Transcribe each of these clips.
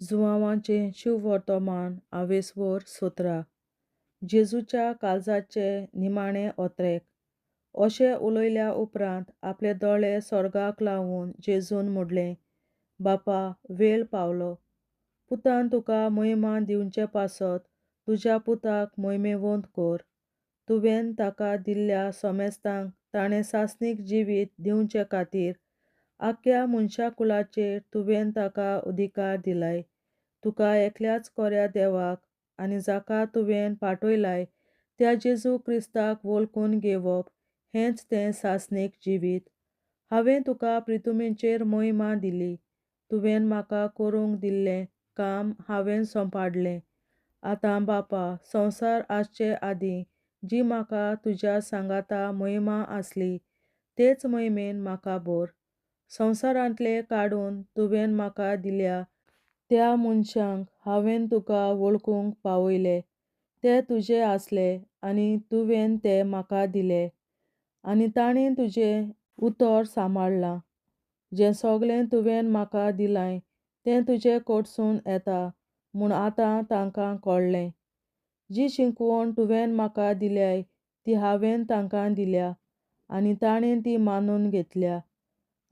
जुआंवाचें शिव वर्तमान आवेसवर 17 जेजूच्या काळजाचे निमाणें ओत्रेक अशें उलयल्या उपरांत आपले दोळे स्वर्गाक लावून जेजून म्हणलें, बापा, वेळ पावलो. पुतान तुका महिमा दिवचे पासत तुज्या पुताक महिमेवंत कर. तुवें ताका दिल्ल्या सोमेस्तांक ताणें सासणीक जिवीत दिवचे खातीर आख्या मनशाकुलाचेर तुवें ताका अधिकार दिलाय. तुका एकल्याच कोऱ्या देवाक आनी जाका तुवें पाठयलाय त्या जेजू क्रिस्ताक वळखून घेवप हेंच तें सासणीक जिवीत. हांवें तुका प्रितुमेचेर महिमा दिली. तुवें म्हाका करूंक दिल्लें काम हांवें सोंपाडलें. आतां बापा, संवसार आसचे आदीं जी म्हाका तुज्या सांगाता महिमा आसली तेच महिमेन म्हाका भर. संवसारांतले काडून तुवें म्हाका दिल्या त्या मनशांक हांवें तुका वळखूंक पावयले. ते तुजे आसले आनी तुवें ते म्हाका दिले आनी तांणी तुजें उतर सांबाळ्ळां. जें सगळें तुवें म्हाका दिलां तें तुजे कडसून येता म्हूण आतां तांकां कळ्ळें. जी शिंकवण तुवें म्हाका दिल्या ती हांवें तांकां दिल्या आनी तांणी ती मानून घेतल्या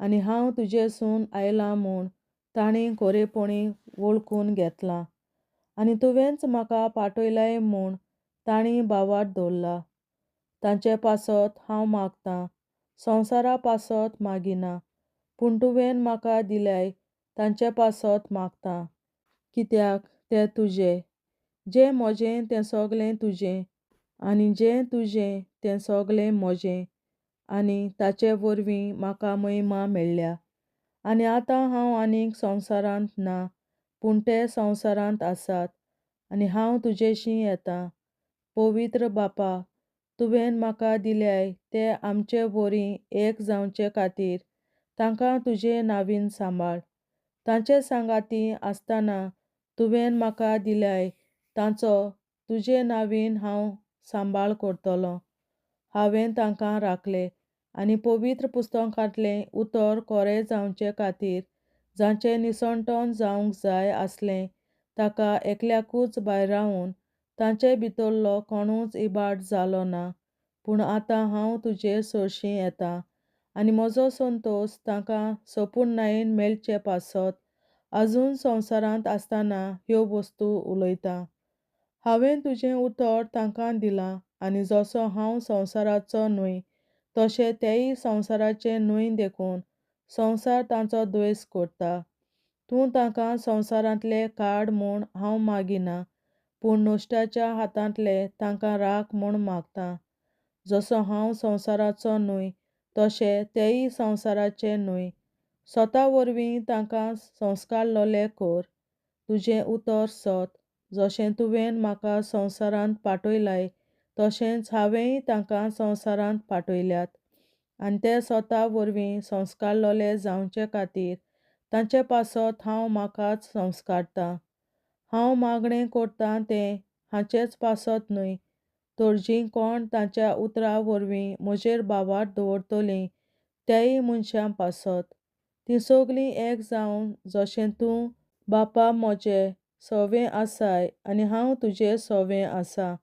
आनी हांव तुजेसून आयलां म्हूण तांणी खरेपणी वळखून घेतलां आनी तुवेंच म्हाका पाठयलाय म्हूण तांणी भावार्थ दवरला. तांचे पासत हांव मागतां, संवसारा पासत मागिना, पूण तुवें म्हाका दिल्याय तांचे पासत मागतां, कित्याक ते तुजे. जें म्हजें तें सगळें तुजें आनी जें तुजें तें सगळें म्हजें आनी ताचे वरवीं म्हाका महिमा मेळ्ळ्या. आनी आतां हांव आनीक संवसारांत ना, पूण ते संवसारांत आसात आनी हांव तुजेशीं येतां. पवित्र बापा, तुवें म्हाका दिल्याय ते आमचे वरीं एक जावचे खातीर तांकां तुजे नांवीन सांबाळ. तांचे सांगाती आसतना तुवें म्हाका दिल्याय तांचो तुजे नांवीन हांव सांबाळ करतलों. हांवें तांकां राखले आनी पवित्र पुस्तकांतलें उतर खरें जावचे खातीर जाचें निसंतोन जावंक जाय आसलें ताका एकल्याकूच भायर रावन तांचे भितरलो कोणूच इबाड जालो ना. पूण आतां हांव तुजे सरशीं येतां आनी म्हजो संतोश तांकां संपूर्णायेन मेळचे पासत आजून संवसारांत आसतना ह्यो वस्तू उलयतां. हांवें तुजें उतर तांकां दिलां आनी जसो हांव संवसाराचो न्हय तशें तेय संवसाराचे न्हय देखून संवसार तांचो द्वेस करता. तूं तांकां संवसारांतले काड म्हूण हांव मागिना, पूण नश्टाच्या हातांतले तांकां राख म्हूण मागतां. जसो हांव संवसाराचो न्हय तशें तेय संवसाराचे न्हय. स्वता वरवीं तांकां संस्कारलोले कर. तुजें उतर सोत. जशें तुवें म्हाका संवसारांत पाठयलाय तशेंच हांवेंय तांकां संवसारांत पाठयल्यात आनी ते स्वता वरवीं संस्कारलोले जावचे खातीर तांचे पासत हांव म्हाकाच संस्कारतां. हांव मागणें करतां तें हाचेच पासत न्हय, तर जीं कोण तांच्या उतरा वरवीं म्हजेर भावार्थ दवरतलीं त्याय मनशां पासत. तीं सगळीं एक जावन जशें तूं, बापा, म्हजें सवें आसाय आनी हांव तुजें सवें आसां,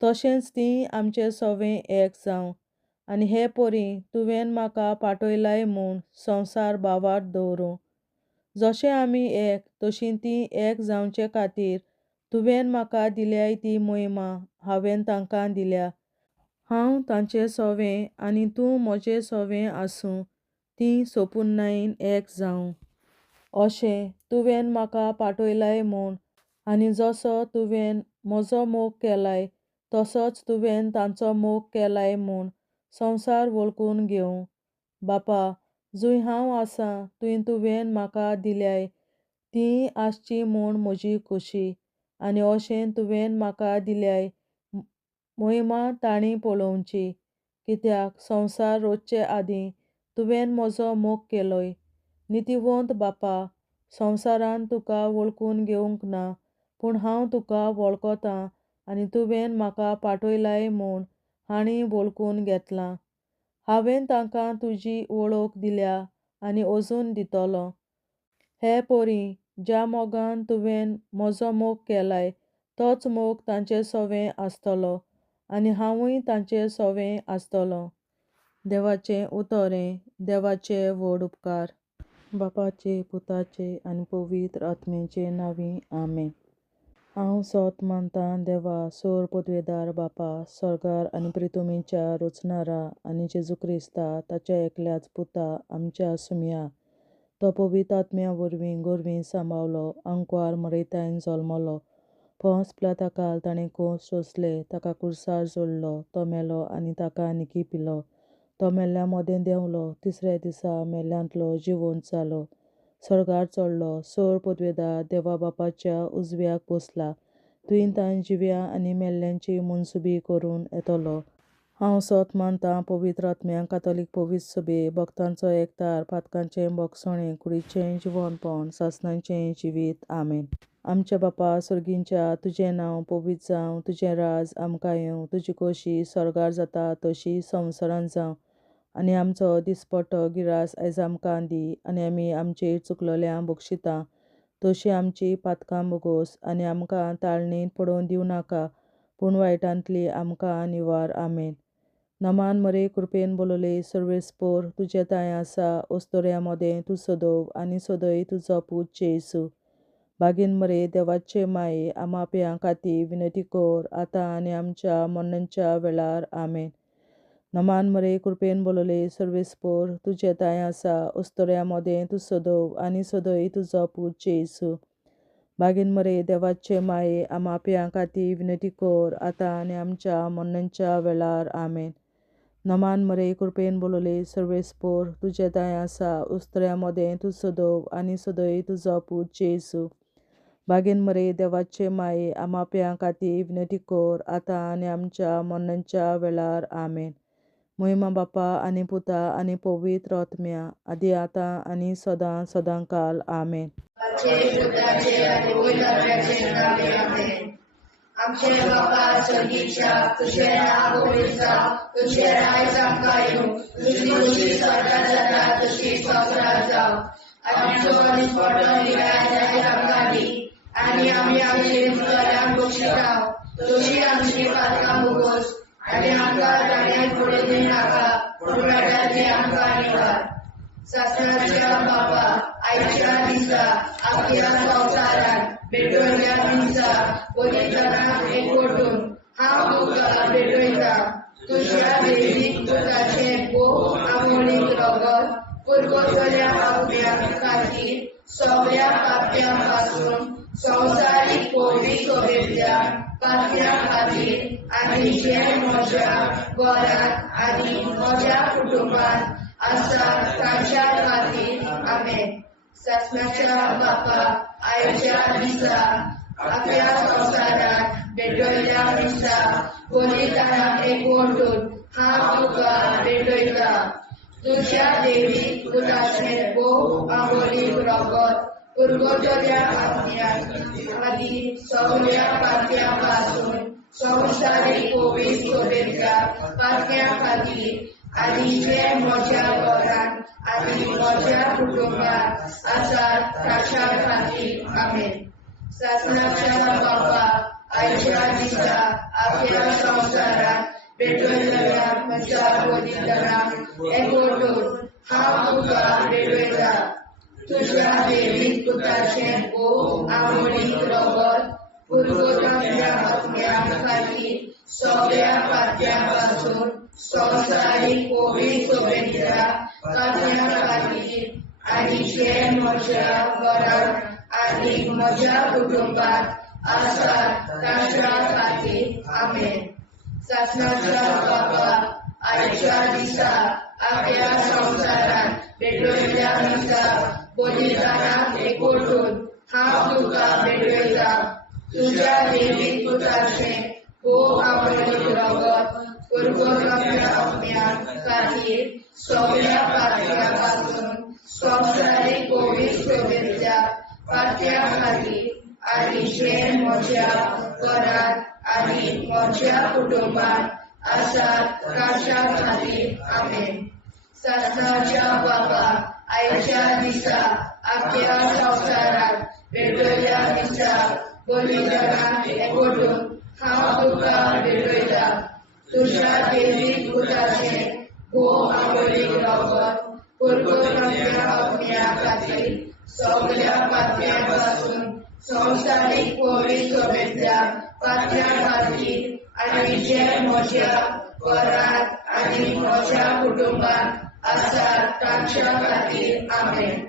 तशेंच तीं आमचें सवें एक जावं आनी हे परी तुवें म्हाका पाठयलाय म्हूण संवसार भावार्थ दवरूं. जशें आमी एक तशीं तीं एक जावचे खातीर तुवें म्हाका दिल्याय ती महिमा हांवें तांकां दिल्या. हांव तांचें सवें आनी तूं म्हजें सवें आसूं तीं संपूर्णायेन एक जावं. अशें तुवें म्हाका पाठयलाय म्हूण आनी जसो तुवें म्हजो मोग केलाय तसोच तुवें तांचो मोग केलाय म्हूण संवसार वळखून घेवं. बापा, जंय हांव आसां थंय तुवें म्हाका दिल्याय तीं आसची म्हूण म्हजी खोशी आनी अशें तुवें म्हाका दिल्याय महिमा तांणी पळोवची, कित्याक संवसार रचचे आदीं तुवें म्हजो मोग केलोय. नितीवंत बापा, संवसारान तुका वळखून घेवंक ना, पूण हांव तुका वळखतां आनी तुवें म्हाका पाठयलाय म्हूण हांणी वळखून घेतलां. हांवें तांकां तुजी वळख दिल्या आनी अजून दितलों. हे परी ज्या मोगान तुवें म्हजो मोग केलाय तोच मोग तांचे सोवें आसतलो आनी हांवूय तांचे सोवें आसतलों. देवाचें उतोरें. देवाचे व्हड उपकार. बापाचे, पुताचे आनी पवित्र आत्म्याचे नांवीं. आमेन. हांव सोत मानतां देवा, सोर पदवेदार बापा, स्वर्गार आनी पृथ्वीच्या रचणारा, आनी जेजू क्रिस्ता ताच्या एकल्याच पुता आमच्या सुमया. तो पवित्र आत्म्या वरवीं गोरवीं सांबावलो, आंकवार मरयतायन जल्मलो, पोंस पिलाताकाल ताणें खूंस सोंसले, ताका कुर्सार जोडलो, तो मेलो आनी ताका निकी पिलो. तो मेल्ल्या मोदें देंवलो, तिसऱ्या दिसा मेल्ल्यांतलो जिवंत जालो, स्वर्गार चडलो, सोर पदवेदार देवा बापाच्या उजव्याक बसला, तुयेन ताण जिव्या आनी मेल्ल्यांची मनसुबी करून येतलो. हांव सोत मानतां पवित्र आत्म्यांक, कातोलीक पवित्र सभे, भक्तांचो एकठार, पातकांचें भोगसणें, कुडीचें जिवंतपण, सासणाचें जिवीत. आमेन. आमच्या बापा सुर्गींच्या, तुजें नांव पवित्र जावं, तुजें राज आमकां येवं, तुजी खोशी स्वर्गार जाता तशी संवसारांत जावं. आनी आमचो दिसपट्टो गिरास आयज आमकां दी, आनी आमी आमचेर चुकलोल्यांक बक्षितां तशीं आमची पातकां बोगोस, आनी आमकां ताळणेंत पडोवन दिवं नाका, पूण वायटांतली आमकां निवार. आमेन. नमान मरे, कृपेन बोलोले, सर्वेस्पोर, तुजे ताय आसा, ओस्तोऱ्या मोदें तूं सदोव, आनी सदय तुजो पूत जेसू. बागीन मरे, देवाचे माये, आमाप्यां खातीर विनंती कर, आतां आनी आमच्या मरणाच्या वेळार. आमेन. नमान मरे, कृपेन बोलोले, सर्वेस्पोर, तुजे ताय आसा, ओस्तोऱ्या मोदें तूं सदोव, आनी सदय तुजो पूत जेसू. बागीन मरे, देवाचे माये, आमाप्यां खातीर विनंती कर, आतां आनी आमच्या मरणाच्या वेळार. आमेन. नमान मरे, कृपेन बोलोले, सर्वेस्पोर, तुजे ताय आसा, ओस्तोऱ्या मोदें तूं सदोव, आनी सदय तुजो पूत जेसू. बागीन मरे, देवाचे माये, आमाप्यां खातीर विनंती कर, आतां आनी आमच्या मरणाच्या वेळार. आमेन. महिमा बापा आनी पुता आनी पवित्र आत्म्या, आदी आतां आनी सदां सदांकाल. आमेन. आमचे बापा स्वर्गीच्या, तुझें नांव पवित्र जावं, तुझें राज आमकां येवं, तुजी खोशी स्वर्गार जाता तशी संवसारांत जावं. आमचो दिसपट्टो गिरास आयज आमकां दी, आनी आमी आमचेर चुकलोल्यांक बक्षितां तशीं आमची पातकां बोगोस, आनी आमकां ताळणेंत पडोवन दिवं नाका, पूण वायटांतली आमकां निवार. सासणाच्या बापा, आयच्या दिसा आमच्या संवसारांत भेटवयल्या दिसा पवित्रांक एकवटून हांव तुका भेटयतां. तुज्या देवीक पुताचें भोव आमोणीक रगत पुरगोसल्या आत्म्या खातीर सगळ्या पाप्यां पासून संवसारीक पवित्र सभेंतल्या पाप्यां खातीर, आनी जे म्हज्या घरांत आनी म्हज्या कुटुंबांत आसा तांच्या खातीर. आमेन. सासणाच्या बापा, आयच्या दिसा आपल्या संवसारांत भेटवयल्या दिसा पवित्रांक एकवटून हांव तुका भेटयतां. तुज्या देवीक पुताचें भोव आमोणीक रगत पुरगोसल्या आत्म्या खातीर सगळ्या पाप्यां पासून संवसारीक पवित्र सभेंतल्या पाप्यां खातीर, आनी जे म्हज्या घरांत आनी म्हज्या कुटुंबांत आसात तांच्या खातीर. आमेन. सासणाच्या बापा, आयच्या दिसा आपल्या संवसारांत भेटवयल्या म्हज्या पवित्रांक एकवटून हांव तुका भेटयतां. तुज्या देवीक पुताचें भोव आमोणीक रगत पुरगोसल्या आत्म्या खातीर सगळ्या पाप्यां पासून संवसारीक पवित्र सभेंतल्या पाप्यां खातीर, आनी जे म्हज्या घरांत आनी म्हज्या कुटुंबांत आसात तांच्या खातीर. आमेन. सासणाच्या बापा, आयच्या दिसा आपल्या संवसारांत भेटवयल्या दिसा पवित्रांक एकवटून हांव तुका भेटयतां. तुज्या देवीक पुताचें भोव आमोणीक रगत पुरगोसल्या आत्म्या खातीर सगळ्या पाप्यां पासून संवसारीक पवित्र सभेंतल्या पाप्यां खातीर, आनी जे म्हज्या घरांत आनी म्हज्या कुटुंबांत आसात तांच्या खातीर. आमेन. सासणाच्या बापा, आयच्या दिसा आपल्या संवसारांत भेटयल्या दिसा बलिदानाक एकवटून हांव तुका भेटयता तुज्या देवीक पुताचे भोव आवडीक रगत पुरगोरच्या अग्न्या खातीर सगळ्या पातळ्यां पासून संवसारीक पवित्रतेच्या पातळ्यां खातीर आनी जे म्हज्या घरांत आनी म्हज्या कुटुंबांत आसात तांच्या खातीर आमेन.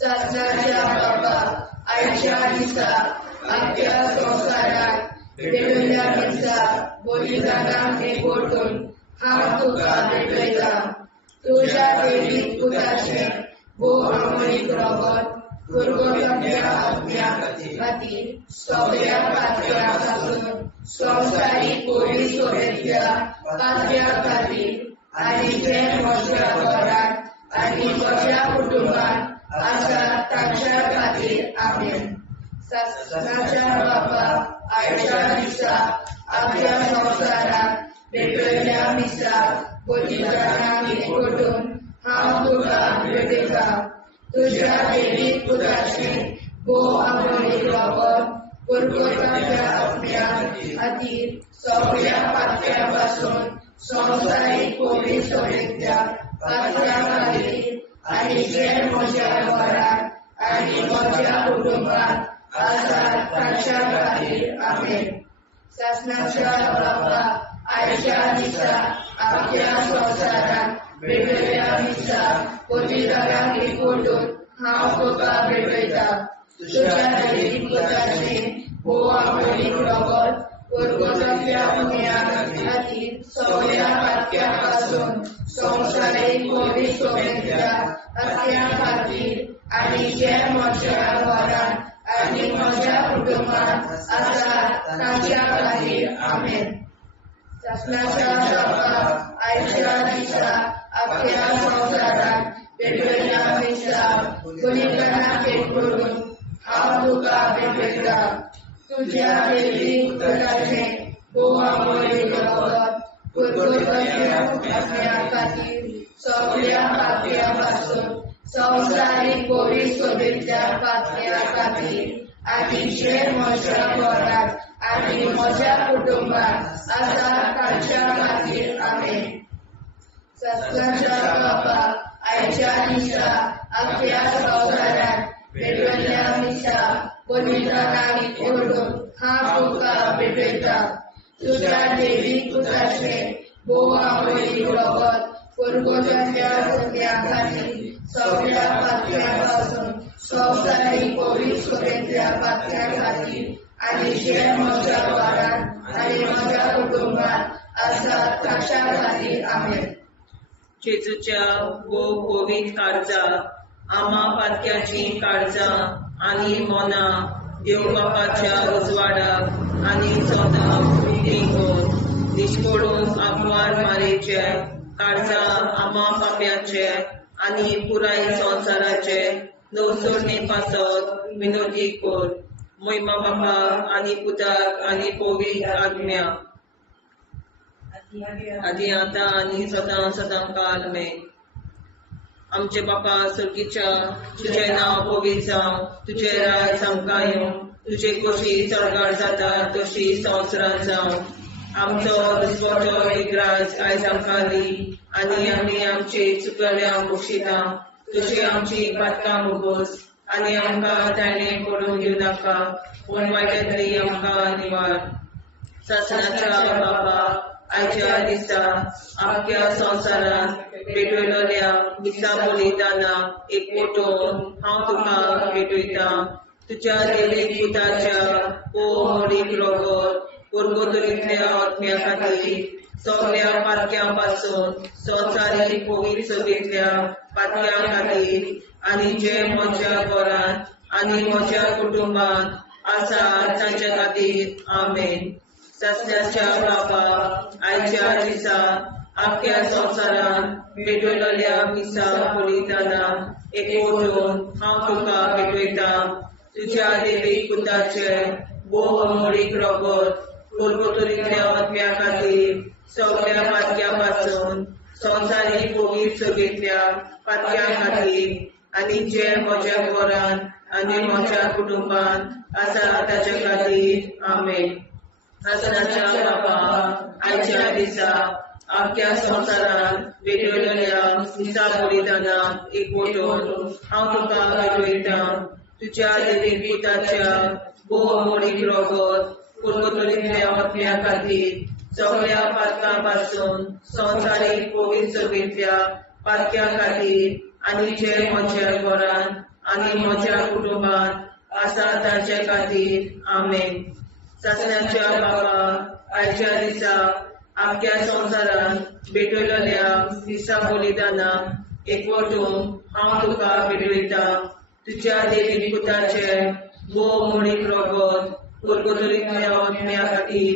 सासणाच्या बाबा आयच्या दिसा आख्या संवसाराक भेटयल्या दिसा बलिदानाक एकवटून हांव तुका भेटयता तुज्या देवीक पुताचे भोव आवडीक रगत पुरगोरच्या अग्न्या खातीर सगळ्या पातळ्यां पासून संवसारीक पवित्रतेच्या पातळ्यां खातीर आनी जे म्हज्या घरांत आनी म्हज्या कुटुंबांत आसात तांच्या खातीर आमेन. सासणाच्या बाबा आयच्या दिसा आख्या संवसाराक भेटयल्या दिसा बलिदानाक एकवटून हांव तुका भेटयता तुज्या देवीक पुताचे भोव आवडीक रगत पुरगोरच्या अग्न्या खातीर सगळ्या पातळ्यां पासून संवसारीक पवित्रतेच्या पातळ्यां खातीर आनी जे म्हज्या घरांत आनी म्हज्या कुटुंबांत आसात तांच्या खातीर आमेन. सासणाच्या बाबा आयच्या दिसा आख्या संवसाराक भेटयल्या दिसा बलिदानाक एकवटून हांव तुका भेटयता तुज्या देवीक पुताचे भोव आवडीक रगत पुरगोरच्या अग्न्या खातीर सगळ्या पातळ्यां पासून संवसारीक पवित्रतेच्या पातळ्यां खातीर आनी जे म्हज्या घरांत आनी म्हज्या कुटुंबांत आसात तांच्या खातीर आमेन. सासणाच्या बाबा आयच्या दिसा आख्या संवसाराक भेटयल्या दिसा बलिदानाक एकवटून हांव तुका भेटयता तुज्या देवीक पुताचे भोव आवडीक रगत पुरगोरच्या अग्न्या खातीर सगळ्या पातळ्यां पासून संवसारीक पवित्रतेच्या पातळ्यां खातीर आनी जे म्हज्या घरांत आनी म्हज्या कुटुंबांत आसात तांच्या खातीर आमेन. सासणाच्या बाबा आयच्या दिसा आख्या संवसाराक भेटयल्या दिसा बलिदानाक एकवटून हांव तुका भेटयता तुज्या देवीक पुताचे भोव आवडीक रगत पुरगोरच्या अग्न्या खातीर सगळ्या पातळ्यां पासून संवसारीक पवित्रतेच्या पातळ्यां खातीर आनी जे म्हज्या घरांत आनी म्हज्या कुटुंबांत आसात तांच्या खातीर आमेन. जेजूच्या भोव पवित्र काळजा आम्हा पातक्याची काळजां आनी मोना देव बापाच्या उजवाडाक आनी सोदाक देगून निश्पडून आग्वार मारेचे काळजां आम्हा पाप्याचे आनी पुराय संवसाराचे नवसोडणे पासत विनोदी कोर महिमा बापा आनी पुताक आनी पवित्र आज्ञा आदी आतां आनी सदां सदां काल में. आमचे बापा सर्गीच्या तुझे नाव पवित्र जावं तुझे राज आमकां येवं तुझे कशी चडगाड जाता तशी संवसारांत जावं आमचो दिसवटो एक राज आयज आमकां दी आनी आमी आमचे चुकल्यांक बक्षिता तुझे आमची पातकां मुगोस आनी आमकां ताणें पडून दिवं नाका पूण वायट्यांतली आमकां निवार. सासणाच्या बाबा आयच्या दिसा आख्या संवसारांत भेटयलोल्या दिसा बलिदानाक एकवटून हांव तुका भेटयता तुज्या देवीक पुताच्या भोव आवडीक रगत पुरगोरच्या अग्न्या खातीर सगळ्या पातक्यां पासून संवसारीक पवित्रतेच्या पातळ्यां खातीर आनी जे म्हज्या घरांत आनी म्हज्या कुटुंबांत आसात तांच्या खातीर आमेन. सासण्याच्या बाबा आयच्या दिसा आख्या संवसारांत भेटयलोल्या दिसा बलिदानाक एकवटून हांव तुका भेटयता तुज्या देवीक पुताचे भोव आवडीक रगत पुरगोरच्या अग्न्या खातीर सगळ्या पातक्यां पासून संवसारीक पवित्रतेच्या पातळ्यां खातीर आनी जे म्हज्या घरांत आनी म्हज्या कुटुंबात आसा ताचे खातीर आमेन. आसनाच्या बापा आयच्या दिसा आख्या संवसारांत भेटयलेल्या दिसा बलिदानाक एकवटून हांव तुका भेटयता. तुज्या देवीक पुताच्या भोवमोडीक रगत कुरकुतलींतल्या आत्म्या खातीर सगळ्या पातकां पासून संवसारीक पवित्र सभेंतल्या पातक्या खातीर आनी जे म्हज्या घरांत आनी म्हज्या कुटुंबात आसा तांचे खातीर आमेन. सासण्याच्या बाबा आयच्या दिसा आख्या संवसारांत भेटयलेल्या दिसा बलिदानाक एकवटून हांव तुका भेटयता. तुज्या देवीक पुताचे भोवमोडीक रगत कुरकुतलींतल्या आत्म्या खातीर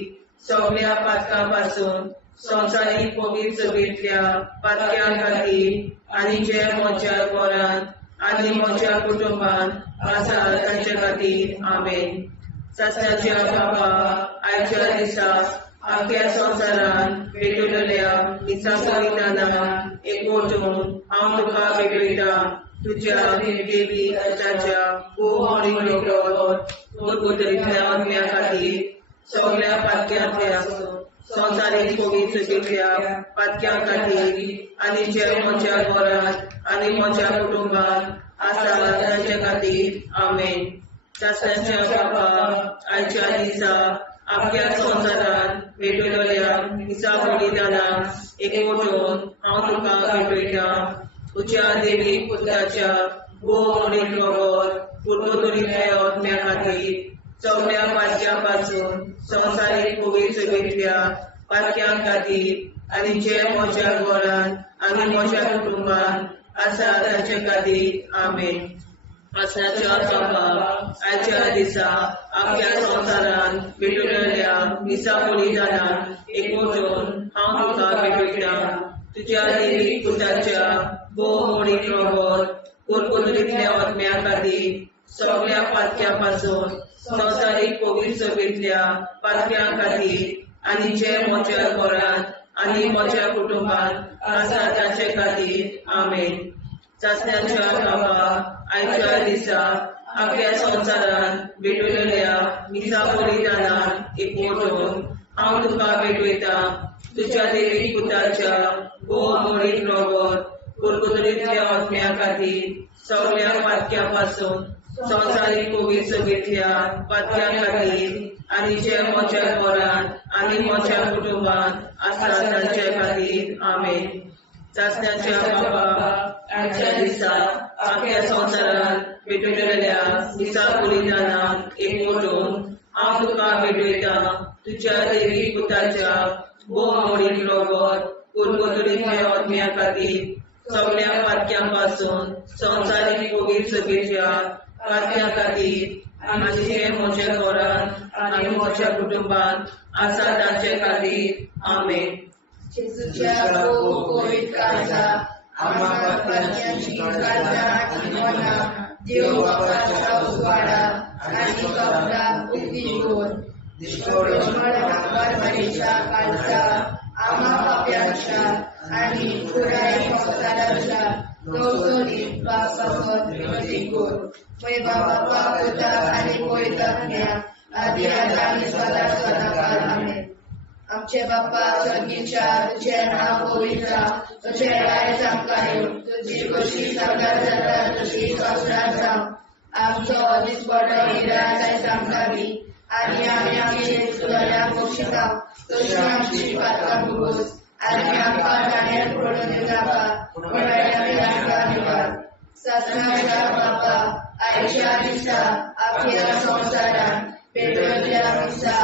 सगळ्या पातकां पासून संवसारीक पवित्र सभेंतल्या पातक्या खातीर आनी जे म्हज्या घरांत आनी म्हज्या कुटुंबात आसा तांचे खातीर आमेन. सासण्याच्या बाबा आयच्या दिसा आख्या संवसारांत भेटयलेल्या दिसा बलिदानाक एकवटून हांव तुका भेटयता. तुज्या देवी पुताच्या भोवमोडीक रगत कुरकुतलींतल्या आत्म्या खातीर सगळ्या पातक्यांतल्या संवसारीक पवित्र सभेंतल्या पातक्या खातीर आनी जे म्हज्या घरांत आनी म्हज्या कुटुंबात आसा तांचे खातीर आमेन. सासण्याच्या बाबा आयच्या दिसा आख्या संवसारांत भेटयलेल्या दिसा बलिदानाक एकवटून हांव तुका भेटयता. तुज्या देवीक पुताच्या भोवमोडीक रगत कुरकुतलींतल्या आत्म्या खातीर सगळ्या पातक्या पासून संवसारीक पवित्र सभेंतल्या पातक्या खातीर आनी जे म्हज्या घरांत आनी म्हज्या कुटुंबात आसा तांचे खातीर आमेन. आसण्याच्या बाबा आयच्या दिसा आख्या संवसारांत भेटयलेल्या दिसा बलिदानाक एकवटून हांव तुका भेटयता. तुज्या देवीक पुताच्या भोवमोडीक रगत कुरकुतलींतल्या आत्म्या खातीर सगळ्या पातक्या पासून संवसारीक पवित्र सभेंतल्या पातक्या खातीर आनी जे म्हज्या घरांत आनी म्हज्या कुटुंबात आसा तांचे खातीर आमेन. सासण्याच्या बाबा आयच्या दिसा आख्या संवसारांत भेटयलेल्या दिसा बलिदानाक एकवटून हांव तुका भेटयता. तुज्या देवीक पुताच्या भोवमोडीक रगत कुरकुतलींतल्या आत्म्या खातीर सगळ्या पातक्या पासून संवसारीक पवित्र सभेंतल्या पातक्या खातीर आनी जे म्हज्या घरांत आनी म्हज्या कुटुंबात आसा तांचे खातीर आमेन. सासण्याच्या बाबा आयच्या दिसा आख्या संवसारांत भेटयलेल्या दिसा बलिदानाक एकवटून हांव तुका भेटयता. तुज्या देवीक पुताच्या भोवमोडीक रगत कुरकुतलींतल्या आत्म्या खातीर सगळ्या पातक्या पासून संवसारीक पवित्र सभेंतल्या पातक्या खातीर आनी जे म्हज्या घरांत आनी म्हज्या कुटुंबात आसा तांचे खातीर आमेन. जेजूच्या पवित्र काळजा आम्हा पातक्यांची काळजा आनी मना देव बापाच्या उजवाडा आनी कपडा उक्ती कर. परमेच्या काळजा आम्हा पाप्यांच्या आनी पुराय संवसाराच्या नवसोनीत बापासत विनंती कर. मै बाबा पिता आनी पवित्रात्म्या आदी आनी सदा सदाकाळ आमेन. आमचे बाप्पा स्वर्गीच्या तुझे नाव पवित्र तुझे राय आमकां तुझी कशी सगळ्यात जाता तशी संवसारांत जावं. आमचो दिसपडो निराश आयज आमकां दी आनी आमी आमचे चुकल्यांक बक्षिता तशी आमची पातकां भुगोस आनी आमकां दाण्यात पडून नाका पण आमकां निवार. सासणाच्या बापा आयच्या दिसा आख्या संवसारांत भेटयल्ल्या दिसा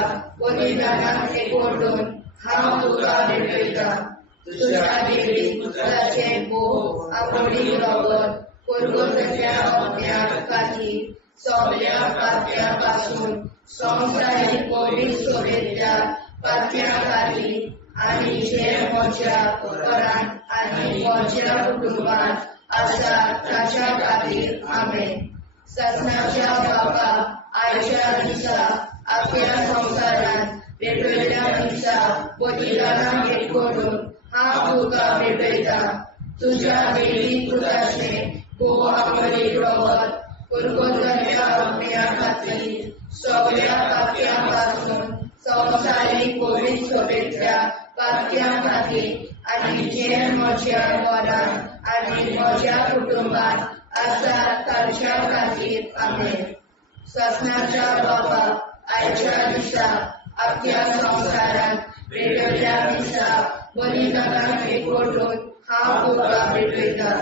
बलिदानाक एकवटून हांव तुका भेटयता. तुज्या देवीक पुताचे भोवमोडीक रगत कुरकुतलींतल्या आत्म्या खातीर सगळ्या पातक्या पासून संवसारीक पवित्र सभेंतल्या पातक्या खातीर आनी जे म्हज्या घरांत आनी म्हज्या कुटुंबात आसा ताच्या खातीर आमेन. सासणाच्या बापा आयच्या दिसा आख्या संवसारांत भेटयल्ल्या दिसा बलिदानाक एकवटून हांव तुका भेटयता. तुज्या देवीक पुताचे भोवमोडीक रगत पुरगोतल्या अग्न्या खातीर सगळ्या पापयांपासून संवसारीक कोवीड सोबेतल्या पापयां खातीर आनी जे म्हज्या घरांत आनी म्हज्या कुटुंबात आसात तांच्या खातीर आमेन. ससनाच्या बाबा आयच्या दिसा अख्ख्या संवसारांत पेटयल्ल्या दिसा बलिदानाक एकवटून हांव तुका भेटयता.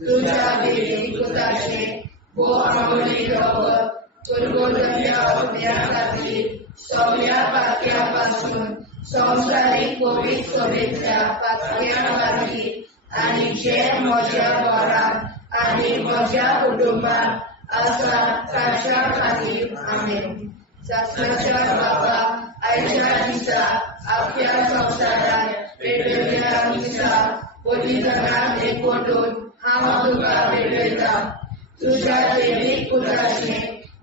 तुज्या देवी पुताचे भोव आंबोळी रगत पुरगोतल्या अग्न्या खातीर सगळ्या पापयांपासून संवसारीक कोवीड सोबेतल्या पापयां खातीर आनी जे म्हज्या घरांत आनी म्हज्या कुटुंबात आसा तांच्या खातीर आमेन. ससनाच्या बाबा आयच्या दिसा अख्ख्या संवसारांत पेटयल्ल्या दिसा बलिदानाक एकवटून हांव तुका भेटयता. तुज्या देवीक पुताचे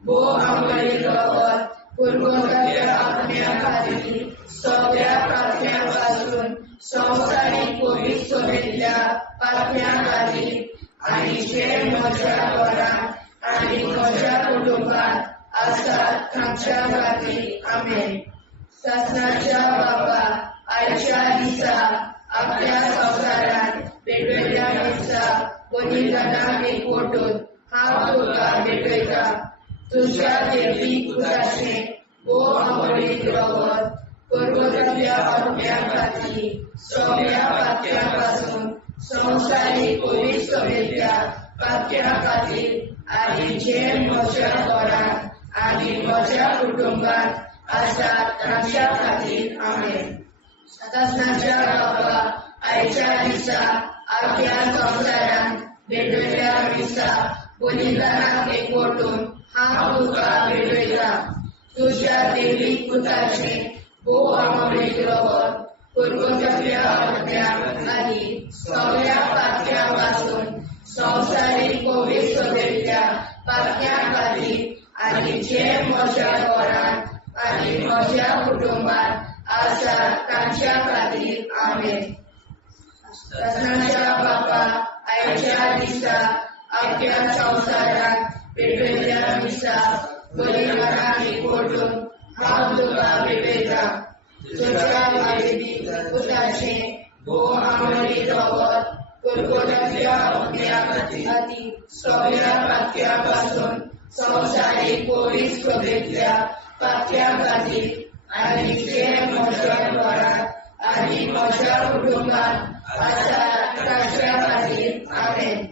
भोव आंबोळी रगत पुरगोतल्या अग्न्या खातीर सगळ्या पापयांपासून संवसारीक कोवीड सोबेतल्या पापयां खातीर आनी जे म्हज्या घरांत आनी म्हज्या कुटुंबात आसात तांच्या खातीर आमेन. ससनाच्या बाबा आयच्या दिसा अख्ख्या संवसारांत पेटयल्ल्या दिसा बलिदानाक एकवटून हांव तुका भेटयता. तुज्या देवीक पुताचे भोव आंबोळी रगत पुरगोतल्या अग्न्या खातीर सगळ्या पापयांपासून संवसारीक कोवीड सोबेतल्या पापयां खातीर आनी जे म्हज्या घरांत आनी म्हज्या कुटुंबात आसात तांच्या खातीर आमेन. ससनाच्या बाबा आयच्या दिसा अख्ख्या संवसारांत पेटयल्ल्या दिसा बलिदानाक एकवटून हांव तुका भेटयता. तुज्या देवीक पुताचे भोव आंबोळी रगत पुरगोतल्या अग्न्या खातीर सगळ्या पापयांपासून संवसारीक कोवीड सोबेतल्या पापयां खातीर आनी जे म्हज्या घरांत आनी म्हज्या कुटुंबात आसात तांच्या खातीर आमेन. ससनाच्या बाबा आयच्या दिसा अख्ख्या संवसारांत पेटयल्ल्या दिसा बलिदानाक एकवटून हांव तुका भेटयता. तुज्या देवीक पुताचे भोव आंबोळी रगत पुरगोतल्या अग्न्या खातीर सगळ्या पापयांपासून संवसारीक कोवीड सोबेतल्या पापयां खातीर आनी जे म्हज्या घरांत आनी म्हज्या कुटुंबात आसात तांच्या खातीर आमेन.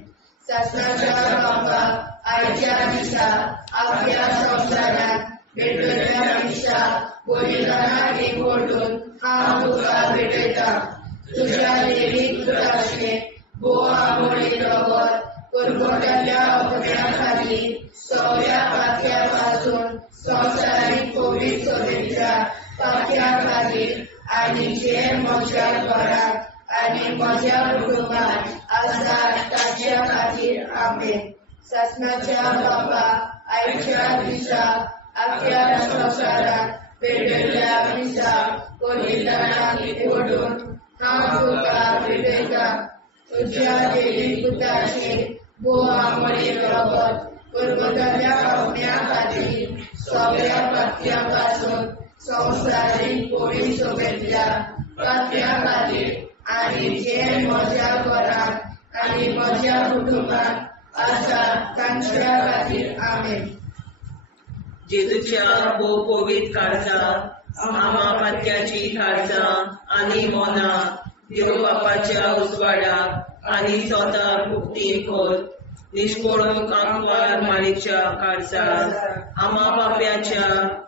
ससनाच्या बाबा आयच्या दिसा अख्ख्या संवसारांत पेटयल्ल्या दिसा बलिदानाक एकवटून हांव तुका भेटयता. तुज्या देवीक पुताचे भोव आंबोळी रगत पुरगोतल्या अग्न्या खातीर सगळ्या पापयांपासून संवसारीक कोवीड सोबेतल्या पापयां खातीर आनी जे म्हज्या घरांत आनी म्हज्या कुटुंबात आसात तांच्या खातीर आमेन. ससनाच्या बाबा आयच्या दिसा अख्ख्या संवसारांत पेटयल्ल्या दिसा बलिदानाक एकवटून हांव तुका भेटयता. तुज्या देवीक पुताचे भोव आंबोळी रगत पुरगोतल्या अग्न्या खातीर सगळ्या पापयांपासून संवसारीक कोवीड सोबेतल्या पापयां खातीर आनी जे म्हज्या घरांत आनी म्हज्या कुटुंबात आसात तांच्या खातीर आमेन. जेजूच्या भोव कोवीड काळजां आमा पात्याची काळजां आनी मोना देव बापाच्या उजवाडाक आनी स्वता मुक्ती खोल निष्कोळूंक आंकवार माळेच्या काळजांत आमा बाप्याच्या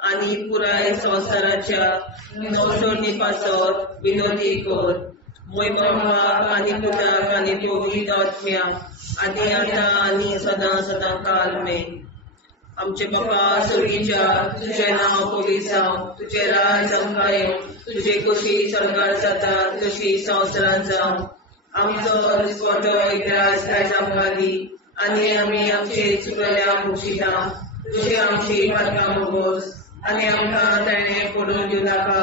आनी पुराय संवसाराच्या नवसोडणी पासत विनोदी कोर. मोय बापाक आनी पुताक आनी पवित्र आत्म्याक आदी आतां आनी सदां सदां काल मेन. आमचे बापा सर्गीच्या तुझें नांव पवित्र जावं, तुजें राज आमकां येवं, तुजे कशी सरकार जाता तशी संवसारांत जावं. आमचो दिसवटो एकदांच आयज आमकां दी आनी आमी आमचे चुकलेल्यांक बक्षिता. तुजी आमची पातकां भोगोस आनी आमकां ताणें पडून दिवं नाका,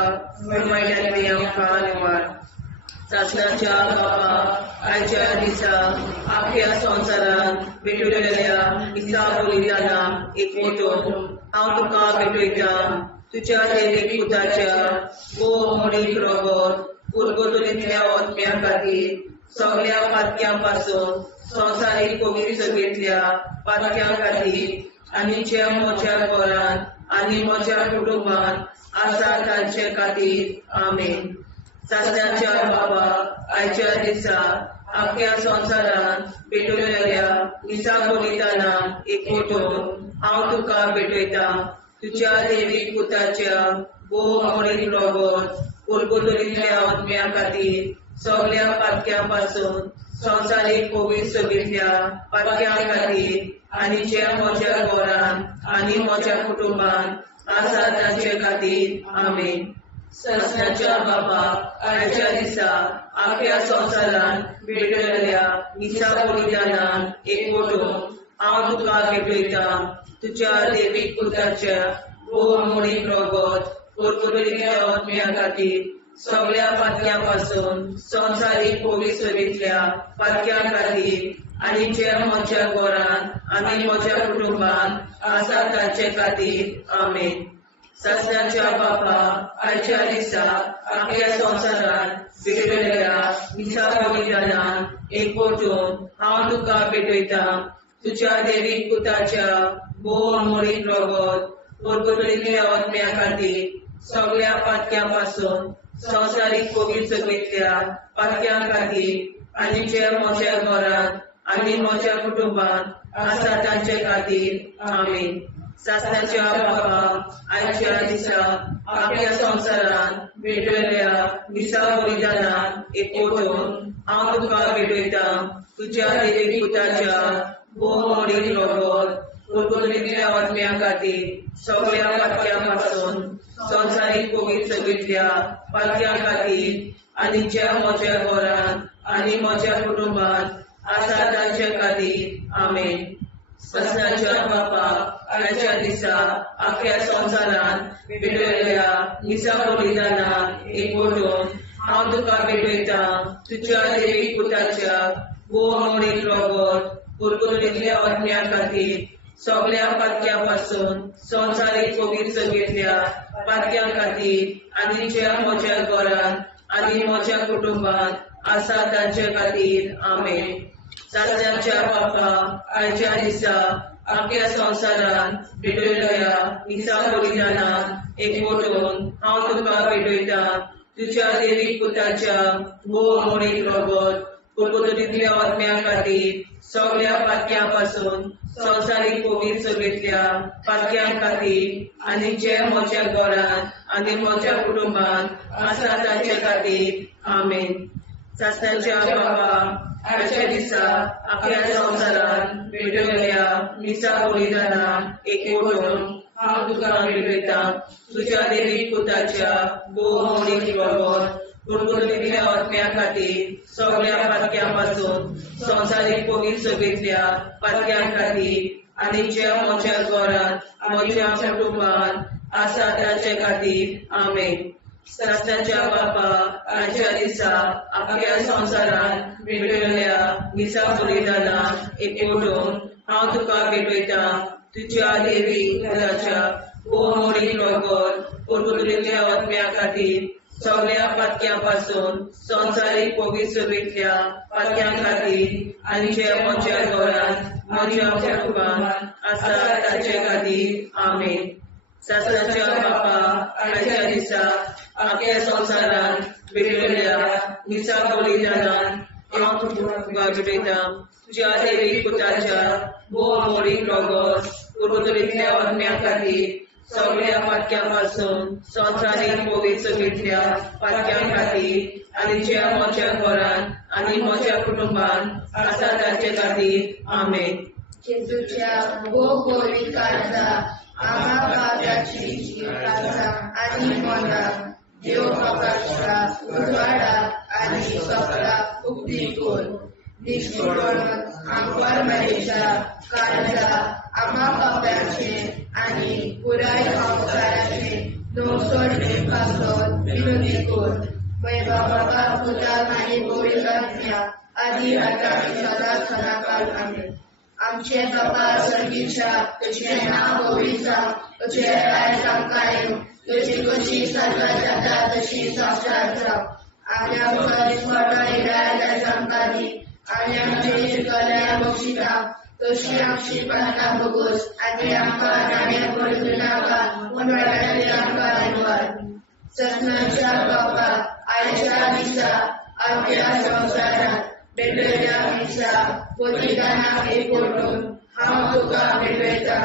वायटांतली आमकां निवाड. सासणाच्या बापा आयच्या दिसा आख्या संवसारात भेटलेल्या दिसा बलिदाना एकवटून हांव तुका भेटयता तुझ्या दैवीक पुताच्या मोडीक रगत उरगतुलींतल्या आत्म्या खातीर सगळ्या पातक्यां पासून संवसारीक पवित्रतेंतल्या पातक्यां खातीर आनी जे म्हज्या घरांत आनी म्हज्या कुटुंबांत आसा तांचे खातीर आमेन. सासण्याच्या बाबा आयच्या दिसा आख्या संवसारात भेटलेल्या दिसा बलिदाना एकवटून हांव तुका भेटयता तुझ्या दैवीक पुताच्या मोडीक रगत उरगतुलींतल्या आत्म्या खातीर सगळ्या पातक्यां पासून संवसारीक पवित्रतेंतल्या पातक्यां खातीर आनी जे म्हज्या घरांत आनी म्हज्या कुटुंबांत आसा तांचे खातीर आमेन. सासण्याच्या बापाक आयच्या दिसा आख्या संवसारात भेटलेल्या दिसा बलिदानान एकवटून हांव तुका भेटयता तुझ्या दैवीक पुताच्या मोडीक रगत उरगतुलींतल्या आत्म्या खातीर सगळ्या पातक्यां पासून संवसारीक पवित्रतेंतल्या पातक्यां खातीर आनी जे म्हज्या घरांत आनी म्हज्या कुटुंबांत आसा तांचे खातीर आमेन. सासण्याच्या बापा आयच्या दिसा आख्या संवसारात भेटलेल्या दिसा बलिदानान एकवटून हांव तुका भेटयता तुझ्या दैवीक पुताच्या मोडीक रगत उरगतुलींतल्या आत्म्या खातीर सगळ्या पातक्यां पासून संवसारीक पवित्रतेंतल्या पातक्यां खातीर आनी जे म्हज्या घरांत आनी म्हज्या कुटुंबांत आसा तांचे खातीर आमेन. सासण्याच्या बापा आयच्या दिसा आख्या संवसारात भेटलेल्या दिसा बलिदानान एकवटून हांव तुका भेटयता तुझ्या दैवीक पुताच्या मोडीक रगत उरगतुलींतल्या आत्म्या खातीर सगळ्या पातक्यां पासून संवसारीक पवित्रतेंतल्या पातक्यां खातीर आनी जे म्हज्या घरांत आनी म्हज्या कुटुंबांत आसा तांचे खातीर आमेन. सासण्याच्या बापा आयच्या दिसा आख्या संवसारात भेटलेल्या दिसा बलिदानान एकवटून हांव तुका भेटयता तुझ्या दैवीक पुताच्या मोडीक रगत उरगतुलींतल्या आत्म्या खातीर सगळ्या पातक्यां पासून संवसारीक पवित्रतेंतल्या पातक्यां खातीर आनी जे म्हज्या घरांत आनी म्हज्या कुटुंबांत आसा तांचे खातीर आमेन. सासण्याच्या बापा आयच्या दिसा आख्या संवसारात भेटलेल्या दिसा बलिदानान एकवटून हांव तुका भेटयता तुझ्या दैवीक पुताच्या मोडीक रगत उरगतुलींतल्या आत्म्या खातीर सगळ्या पातक्यां पासून संवसारीक पवित्रतेंतल्या पातक्यां खातीर आनी जे म्हज्या घरांत आनी म्हज्या कुटुंबांत आसा तांचे खातीर आमेन. सासण्याच्या बापा आयच्या दिसा आख्या संवसारात भेटलेल्या दिसा बलिदानान एकवटून हांव तुका भेटयता तुझ्या दैवीक पुताच्या मोडीक रगत उरगतुलींतल्या आत्म्या खातीर सगळ्या पातक्यां पासून संवसारीक पवित्रतेंतल्या पातक्यां खातीर आनी जे म्हज्या घरांत म्हज्या कुटुंबांत आसा तांचे खातीर आमेन. सासण्याच्या बापा आयच्या दिसा आख्या संवसारात भेटलेल्या दिसा बलिदानान एकवटून हांव तुका भेटयता तुझ्या दैवीक पुताच्या मोडीक रगत उरगतुलींतल्या आत्म्या खातीर सगळ्या पातक्यां पासून संवसारीक पवित्रतेंतल्या पातक्यां खातीर आनी जे म्हज्या घरांत म्हज्या कुटुंबांत आसा तांचे खातीर आमेन. सासण्याच्या बापा आयच्या दिसा आख्या संवसारात भेटलेल्या दिसा बलिदानान हांव तुका भेटयता तुझ्या दैवीक पुताच्या मोडीक रगत उरगतुलींतल्या आत्म्या खातीर सगळ्या पातक्यां पासून संवसारीक पवित्रतेंतल्या पातक्यां खातीर आनी जे म्हज्या घरांत आनी म्हज्या कुटुंबांत आसा तांचे खातीर आमेन. जेजूच्या गोगोली काळजा आम्हा पाप्याची काळजा आनी मोना देव प्रकाशा उजवाडा आनी सपला उक्ती कोर निष्ठुरण आमवर महेशा काळजा आम्हा पाप्याचे आनी पुराय संवसाराचे नवसोडणे पासून विनोदी कोर वैभवाचा पुत्र आणि गोविंदा आधी आता आणि सदा सदाकाळ आमेन. आमचे बाबा स्वर्गीच्या तुझे नाव गोविंदा तुझे राय सांगाय तुझी कशी सर्व जगात तशी साक्षात राव. आम्ही आमच्या स्मरण सांगावी आणि आमचे शिकल्या बक्षिता तशी आमची प्रार्थना बघूस आणि आमका नाण्या पडू नाका उन्हाळ्यात आमका धन्यवाद. ससनाच्या बाबा आईच्या दिसा आमच्या संसारात भेटलेल्या दिसा बलिदानाक एकवटून हांव तुका भेटयता.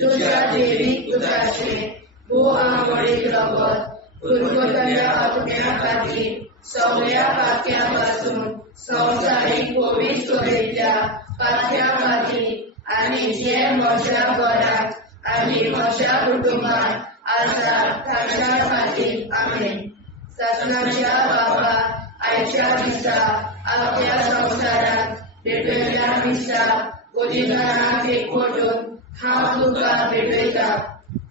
तुझ्या देवी पुत्राचे भू आंबोळीक रगत पुरगतल्या आत्म्या खातीर सगळ्या पात्यापासून संवसारीक पवित्र सोयेच्या पात्या खातीर आनी जे म्हज्या घरात आनी म्हज्या कुटुंबात आसा ताच्या खातीर आमेन. ससनाच्या बाबा आयच्या दिसा आपल्या संसारात भेटलेल्या दिसा बलिदानाक एकवटून हांव तुका भेटयता.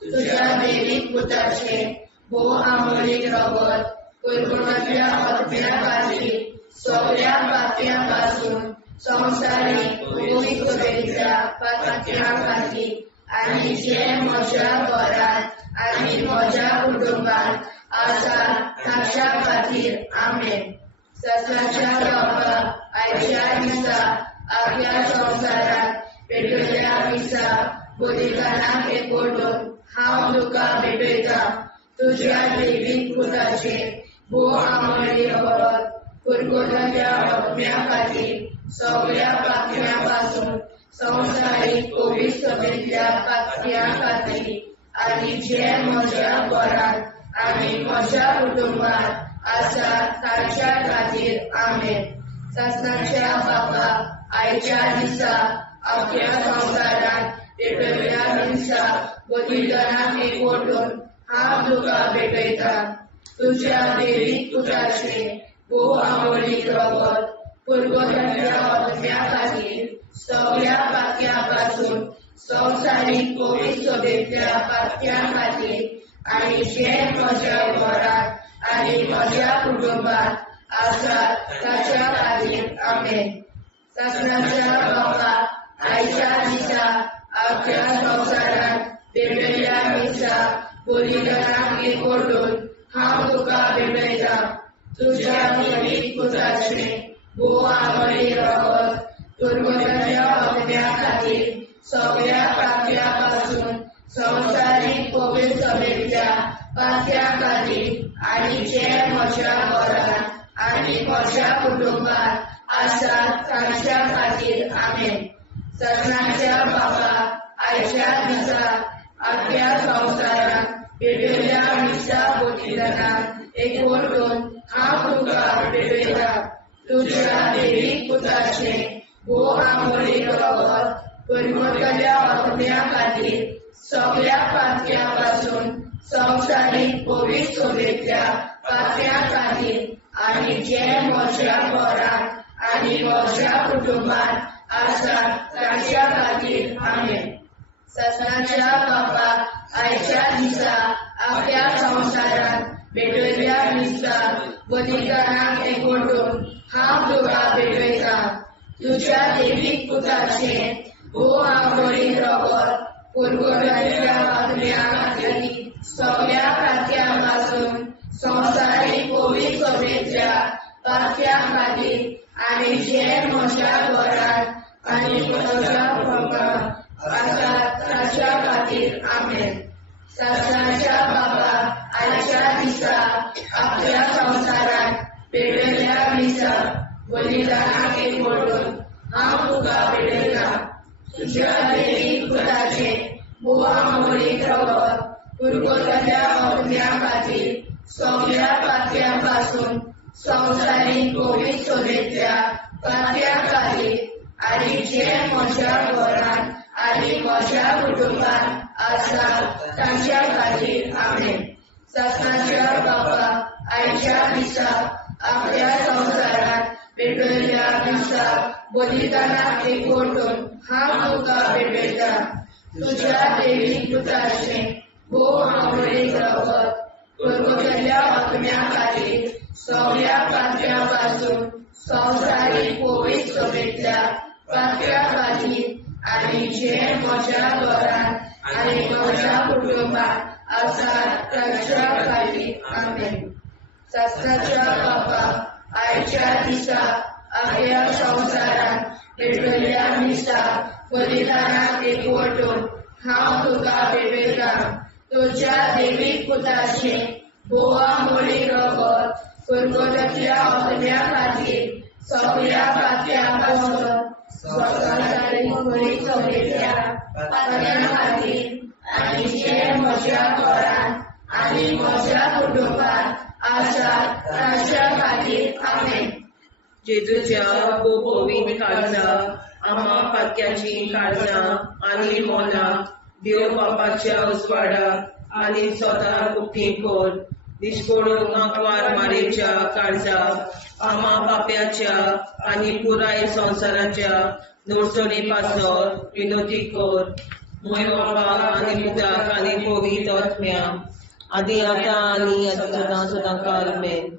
तुझ्या देवीक पुत्राचे भू आंबोळीक रगत पुरगतल्या आत्म्या खातीर सगळ्या पात्यापासून संवसारीक पवित्र सोयेच्या पात्या खातीर आनी जे म्हज्या घरात आनी म्हज्या कुटुंबात आसा ताच्या खातीर आमेन. ससनाच्या बाबा आयच्या दिसा आपल्या संसारात भेटलेल्या दिसा बलिदानाक एकवटून हांव तुका भेटयता. तुझ्या देवीक पुत्राचे भू आंबोळीक रगत पुरगतल्या आत्म्या खातीर सगळ्या पात्यापासून संवसारीक पवित्र सोयेच्या पात्या खातीर आनी जे म्हज्या घरात आनी म्हज्या कुटुंबात आसा ताच्या खातीर आमेन. ससनाच्या बाबा आयच्या दिसा आपल्या संसारात भेटलेल्या दिसा बलिदानाक एकवटून हांव तुका भेटयता. तुझ्या देवीक पुत्राचे भू आंबोळीक रगत पुरगतल्या आत्म्या खातीर सगळ्या पात्यापासून संवसारीक पवित्र सोयेच्या पात्या खातीर आनी जे म्हज्या घरात आनी म्हज्या कुटुंबात आसा ताच्या खातीर आमेन. ससनाच्या बाबा आयच्या दिसा आपल्या संसारात भेटलेल्या दिसा बलिदानाक एकवटून हांव तुका भेटयता. तुझ्या देवीक पुत्राचे भू आंबोळीक रगत पुरगतल्या आत्म्या खातीर सगळ्या पात्यापासून संवसारीक पवित्र सोयेच्या पात्या खातीर आनी जे म्हज्या घरात आनी म्हज्या कुटुंबात आसा ताच्या खातीर आमेन. ससनाच्या बाबा आयच्या दिसा आपल्या संसारात भेटलेल्या दिसा बलिदानाक एकवटून हांव तुका भेटयता. तुझ्या देवीक पुत्राचे भू आंबोळीक रगत पुरगतल्या आत्म्या खातीर सगळ्या पात्यापासून संवसारीक पवित्र सोयेच्या पात्या खातीर आनी जे म्हज्या घरात आनी म्हज्या कुटुंबात आसा ताच्या खातीर आमेन. ससनाच्या बाबा आयच्या दिसा आपल्या संसारात भेटलेल्या दिसा बलिदानाक एकवटून हांव तुका भेटयता. तुझ्या देवीक पुत्राचे भू आंबोळीक रगत पुरगतल्या आत्म्या खातीर सगळ्या पात्यापासून संवसारीक पवित्र सोयेच्या पात्या खातीर आनी जे म्हज्या घरात आनी म्हज्या कुटुंबात आसा ताच्या खातीर आमेन. ससनाच्या बाबा आयच्या दिसा आपल्या संसारात भेटलेल्या दिसा बलिदानाक एकवटून हांव तुका भेटयता. तुझ्या देवीक पुत्राचे भू आंबोळीक रगत पुरगतल्या आत्म्या खातीर सगळ्या पात्यापासून संवसारीक पवित्र सोयेच्या पात्या खातीर आनी जे म्हज्या घरात आनी म्हज्या कुटुंबात आसा ताच्या खातीर आमेन. ससनाच्या बाबा आयच्या दिसा आपल्या संसारात भेटलेल्या दिसा बलिदानाक एकवटून हांव तुका भेटयता. तुझ्या देवीक पुत्राचे भू आंबोळीक रगत पुरगतल्या आत्म्या खातीर पासून संवसारीक पवित्र सभेंतल्या पातळ्या खातीर आनी जे म्हज्या घरांत आनी म्हज्या कुटुंबात आसात तांच्या खातीर आमेन. शास्त्राच्या बापाक आयच्या दिसा आख्या संवसारांत पेटयल्ल्या मिसा बलिदानाक एकवटून हांव तुका भेटयतां. तुज्या देवीक पुताचे बोवा मोडी रगत कुरकुरांतल्या अग्न्या खातीर सगळ्या पातळ्या पासून संवसारीक पवित्र सभेंतल्या पातळ्या खातीर आनी जे म्हज्या घरांत आनी म्हज्या कुटुंबात आसात तांच्या खातीर आमेन. जेजूच्या पवित्र काळजा आम्हा पातक्याची काळजा आनी मोला देव बापाच्या उजवाडाक आनी स्वता उक्ती कोर. निष्पळून आंकवार मारेच्या काळजा आम्हा पाप्याच्या आनी पुराय संवसाराच्या नोडचणी पासोर विनोदी कोर. मोय बापाक आनी पुताक आनी पवित्र आत्म्या आदी आतां आनी सदां सदां काल आमेन.